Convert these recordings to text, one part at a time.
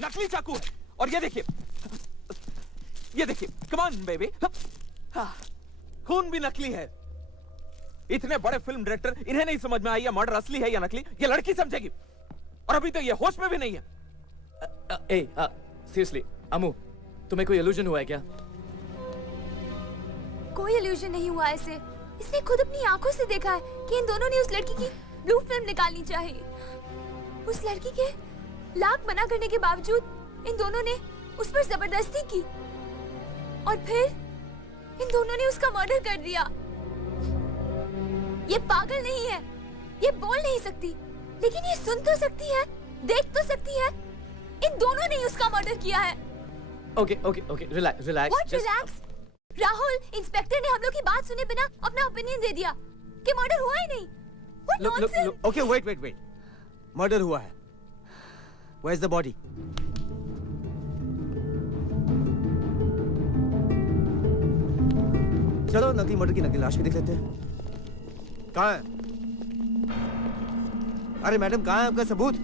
नकली चाकू है। और ये देखिए, कम ऑन बेबी, खून भी नकली है। इतने बड़े फिल्म डायरेक्टर, इन्हें नहीं समझ में आई है मर्डर असली है या नकली। ये लड़की समझेगी, और अभी तो ये होश में भी नहीं है। सीरियसली अमू, तुम्हें कोई इल्यूजन हुआ है क्या? कोई इल्यूजन नहीं हुआ इसे। इसने खुद अपनी आंखों से देखा है कि इन दोनों ने उस लड़की की ब्लू फिल्म निकालनी चाहिए। उस लड़की के लाख मना करने के बावजूद इन दोनों ने उस पर जबरदस्ती की, और फिर इन दोनों ने उसका मर्डर कर दिया। ये पागल नहीं है, ये बोल नहीं सकती, लेकिन ये सुन तो सकती है, देख तो सकती है। इन दोनों ने ही उसका मर्डर किया है। Okay, relax. What relax? Rahul, inspector ने हम लोग की बात सुने बिना अपना ओपिनियन दे दिया कि मर्डर हुआ ही नहीं। What nonsense? Okay, wait. Murder हुआ है। Where's the body? चलो नकली मर्डर की नकली लाश भी देख लेते हैं। कहाँ है? अरे मैडम, कहाँ है आपका सबूत?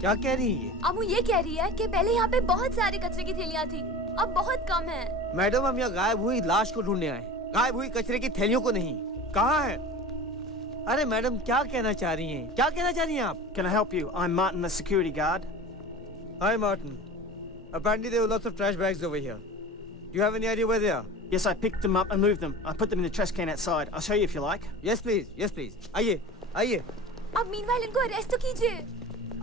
क्या कह रही है ये? अमू ये कह रही है कि पहले यहाँ पे बहुत सारे कचरे की थैलियाँ थी, अब बहुत कम है। मैडम, हम यहाँ गायब हुई लाश को ढूंढने आए, गायब हुई कचरे की थैलियों को नहीं। कहाँ है? अरे मैडम, क्या कहना चाह रही हैं? क्या कहना चाह रही हैं आप? Can I help you? I'm Martin, the security guard. Hi Martin. Apparently there were lots of trash bags over here. Do you have any idea where they are? Yes, I picked them up and moved them. I put them in the trash can outside. I'll show you if you like. Yes please. आइए। अब meanwhile इनको arrest तो कीजिए।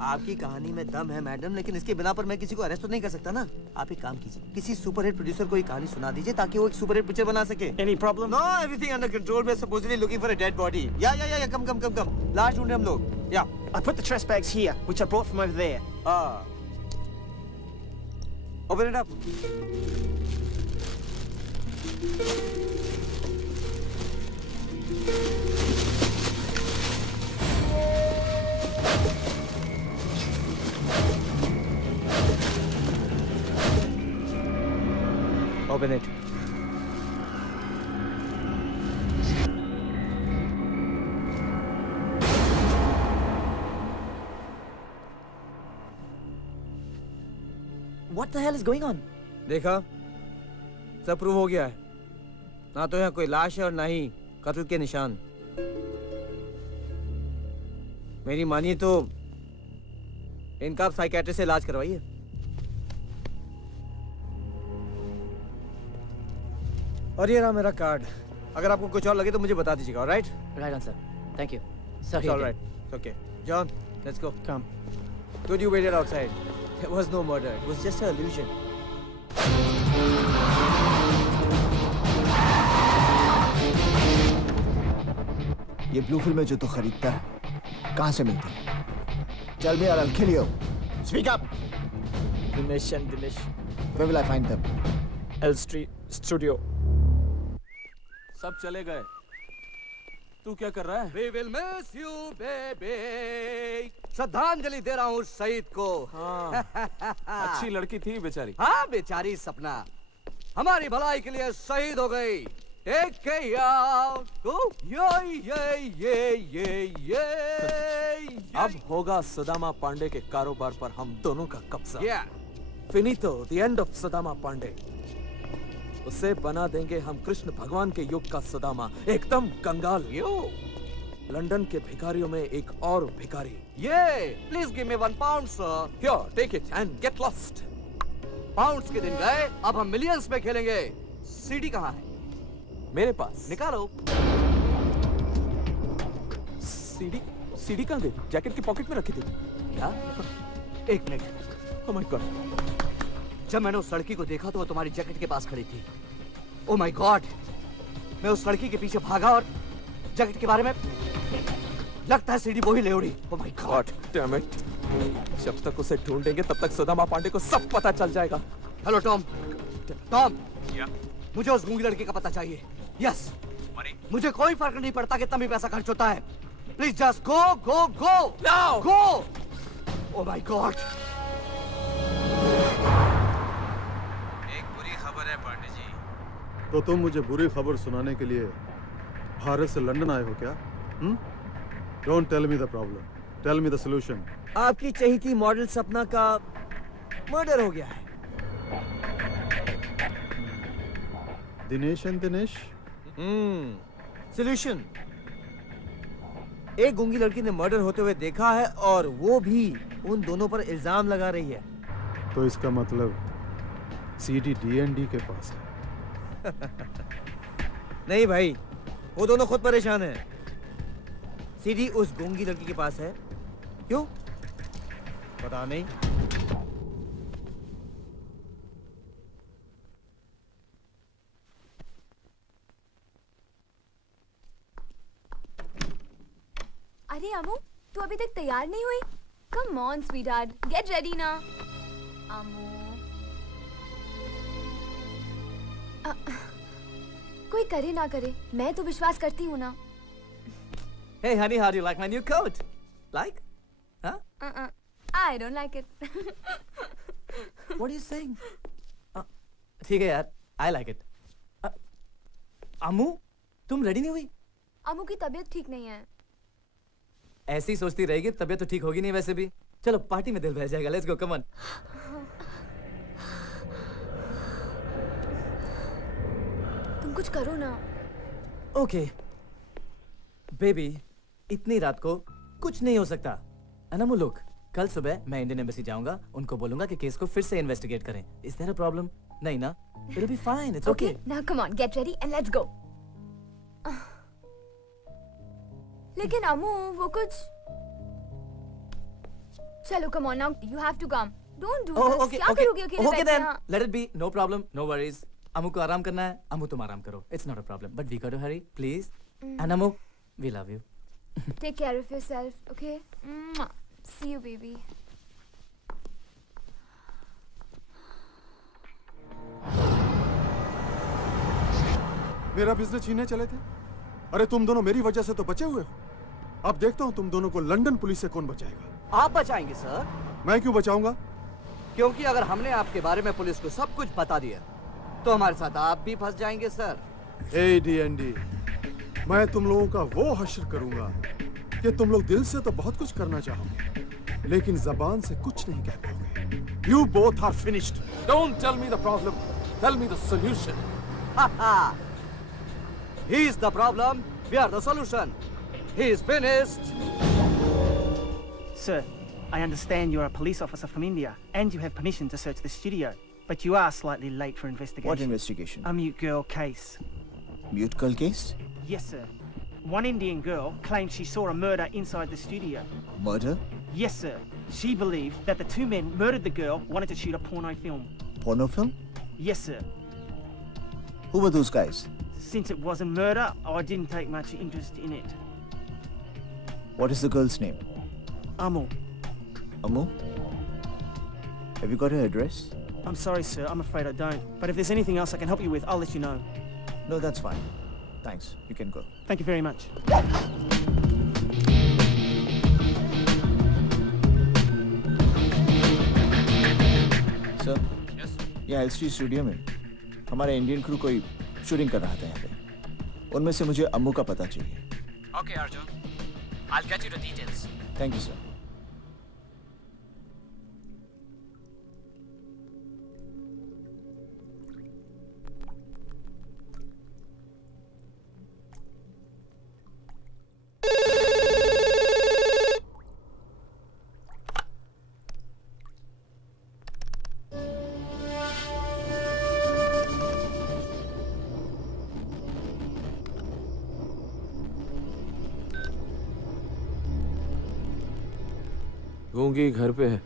आपकी कहानी में दम है मैडम, लेकिन इसके बिना पर मैं किसी को अरेस्ट तो नहीं कर सकता ना। आप एक काम कीजिए, किसी सुपरहिट प्रोड्यूसर को ये कहानी सुना दीजिए ताकि वो एक सुपरहिट पिक्चर बना सके। Any problem? No, everything under control. We're supposedly looking for a dead body. Yeah. Come. लाश ढूंढ रहे हम लोग। Yeah. I put the trash bags here, which I brought from over there. Open it up. Open it. What the hell is going on? देखा, सब prove हो गया है। ना तो यहाँ कोई लाश है और ना ही कत्ल के निशान। मेरी मानिए तो इनका आप साइकियाट्रिस्ट से इलाज करवाइए। और ये रहा मेरा कार्ड। अगर आपको कुछ और लगे तो मुझे बता दीजिएगा। Alright? Right on, sir. Thank you. Sorry. It's all right. It's okay. John, let's go. Come. Good, you waited outside. There was no murder. It was just an illusion. ये ब्लू फिल्में जो तू खरीदता है कहाँ से मिलती है? Tell me or I'll kill you. Speak up. Dinesh and Dinesh. Where will I find them? L Street Studio. सब चले गए, तू क्या कर रहा है? We will miss you, baby. श्रद्धांजलि दे रहा हूँ शहीद को। हाँ, अच्छी लड़की थी बेचारी। हाँ, बेचारी सपना हमारी भलाई के लिए शहीद हो गई। Take care out. ये। अब होगा सुदामा पांडे के कारोबार पर हम दोनों का कब्जा। Yeah. फिनितो, the end of Sudama Pandey. उसे बना देंगे हम कृष्ण भगवान के युग का सुदामा, एकदम कंगाल। लंदन के भिखारियों में एक और भिखारी। Please give me £1, sir. Here, take it and get lost. Pounds के दिन गए, अब हम मिलियंस में खेलेंगे। सीडी कहाँ है? मेरे पास। निकालो। सीडी कहाँ गई? जैकेट की पॉकेट में रखी थी क्या? एक मिनट। Oh my God. जब मैंने उस लड़की को देखा तो वो तुम्हारी जैकेट के पास खड़ी थी। Oh my God. मैं उस लड़की के पीछे भागा और जैकेट के बारे में लगता है सीडी वो ही ले उड़ी। Oh my god damn it. जब तक उसे ढूंढेंगे तब तक सुदामा पांडे को सब पता चल जाएगा। Hello Tom. मुझे उस गूंगी लड़की का पता चाहिए। यस। मुझे कोई फर्क नहीं पड़ता कितना भी पैसा खर्च होता है। Please just go now go. Oh my God. एक बुरी खबर है पांडे जी। तो तुम मुझे बुरी खबर सुनाने के लिए भारत से लंदन आए हो क्या? Don't tell me the problem. Tell me the solution. आपकी चहेती मॉडल सपना का मर्डर हो गया है। Dinesh and Dinesh? सॉल्यूशन। एक गूंगी लड़की ने मर्डर होते हुए देखा है और वो भी उन दोनों पर इल्जाम लगा रही है। तो इसका मतलब सीडी D&D के पास है। नहीं भाई, वो दोनों खुद परेशान हैं। सीडी उस गूंगी लड़की के पास है। क्यों? पता नहीं। अरे अमू, तू अभी तक तैयार नहीं हुई? Come on sweetheart, get ready ना। अमू कोई करे ना करे, मैं तो विश्वास करती हूँ ना। Hey honey, how do you like my new coat? Like? Huh? I don't like it. What are you saying? ठीक है यार, I like it. अम्मू, तुम रेडी नहीं हुई? अमू की तबीयत ठीक नहीं है। ऐसी सोचती रहेगी तबीयत तो ठीक होगी नहीं वैसे भी। चलो पार्टी में दिल बहल जाएगा। Let's go, come on. तुम कुछ करो ना। ओके बेबी, इतनी रात को कुछ नहीं हो सकता। अनमू लुक, कल सुबह मैं इंडियन एम्बेसी जाऊंगा, उनको बोलूंगा कि केस को फिर से इन्वेस्टिगेट करें। Is there a problem? नहीं ना? It will be fine, it's okay. Now come on, get ready and let's go. लेकिन अमू वो कुछ। चलो come on now, you have to come. Don't do this. क्या करोगे अकेले ओके बैठ के देन, यहाँ? Let it be, no problem, no worries. Amu को आराम करना है, अमू तुम आराम करो। It's not a problem, but we got to hurry please. And Amu, we love you. Take care of yourself, okay? Mwah. See you, baby. मेरा business छीनने चले थे। अरे तुम दोनों मेरी वजह से तो बचे हुए हो। अब देखता हूँ तुम दोनों को लंदन पुलिस से कौन बचाएगा। आप बचाएंगे सर? मैं क्यों बचाऊंगा? क्योंकि अगर हमने आपके बारे में पुलिस को सब कुछ बता दिया तो हमारे साथ आप भी फंस जाएंगे सर। D&D, मैं तुम लोगों का वो हश्र करूंगा कि तुम लोग दिल से तो बहुत कुछ करना चाहोगे लेकिन जबान से कुछ नहीं कह पाओगे। You both are finished. Don't tell me the problem. Tell me the solution. He is the problem, we are the solution. He is finished. Sir, I understand you're a police officer from India and you have permission to search the studio, but you are slightly late for investigation. What investigation? A mute girl case. Mute girl case? Yes, sir. One Indian girl claims she saw a murder inside the studio. Murder? Yes, sir. She believed that the two men murdered the girl, wanted to shoot a porno film. Porno film? Yes, sir. Who were those guys? Since it wasn't murder, I didn't take much interest in it. What is the girl's name? Amu. Amu? Have you got her address? I'm sorry, sir. I'm afraid I don't. But if there's anything else I can help you with, I'll let you know. No, that's fine. Thanks. You can go. Thank you very much. Sir, यहाँ LC studio में हमारा Indian crew कोई shooting कर रहा था यहाँ पे। उनमें से मुझे अम्मू का पता चाहिए। Okay, Arjun. I'll get you the details. Thank you sir. गूंगी घर पे है।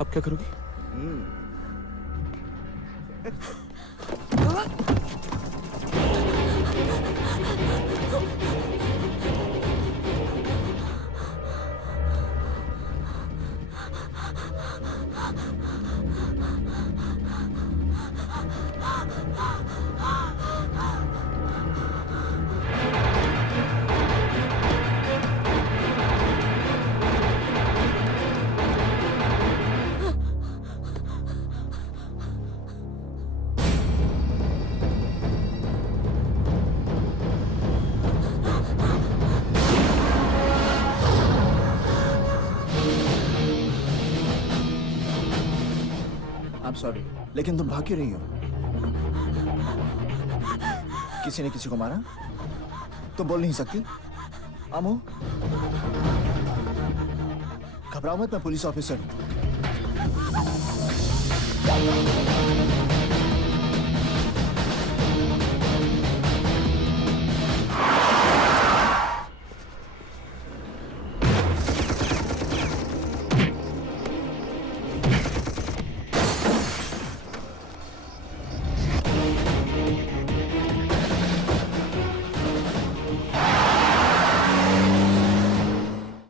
अब क्या करोगी? I'm sorry, लेकिन तुम भाग क्यों रही हो? किसी ने किसी को मारा? तुम बोल नहीं सकती? आमो? घबराओ मत, मैं पुलिस ऑफिसर हूँ।